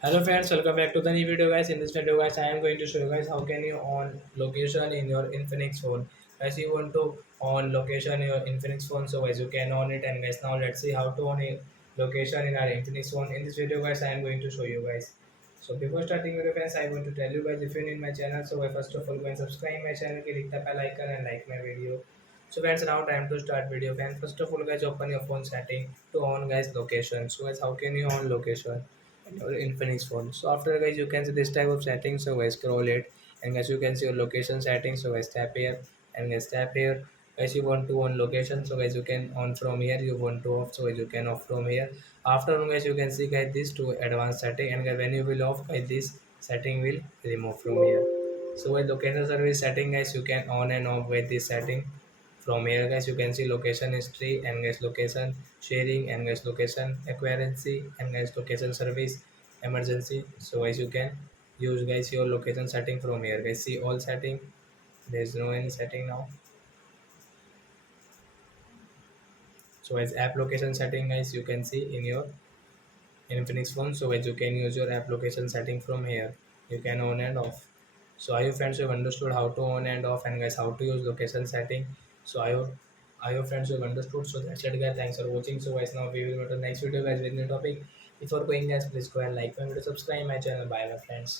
Hello friends, welcome back to the new video guys. In this video guys, I am going to show you guys how can you on location in your Infinix phone. Guys, you want to on location in your Infinix phone, so guys you can on it. And guys, now let's see how to on a location in our Infinix phone. In this video guys, I am going to show you guys. So before starting video friends, I want to tell you guys if you're new in my channel, so guys, first of all go and subscribe my channel, click the bell icon and like my video. So friends, now time to start video. Friends, first of all guys, open your phone setting to on guys location. So guys, how can you on location or Infinix phone? So after guys you can see this type of settings, so guys scroll it, and guys you can see your location settings, so guys tap here, and guys tap here. Guys you want to on location, so guys you can on from here. You want to off, so guys you can off from here. After guys you can see guys this to advanced setting, and guys when you will off guys this setting will remove from here. So with location service setting guys you can on and off with this setting. From here guys you can see location history, and guys location sharing, and guys location accuracy, and guys location service emergency. So guys you can use guys your location setting from here. Guys see all setting, there is no any setting now. So as app location setting guys you can see in your Infinix phone, so guys you can use your app location setting from here. You can on and off. So I hope friends you have understood how to on and off, and guys how to use location setting. So I hope friends you have understood. So that's it guys, thanks for watching. So guys now we will go to the next video guys with new topic. Before going guys, please go and like my video, subscribe my channel. Bye my friends.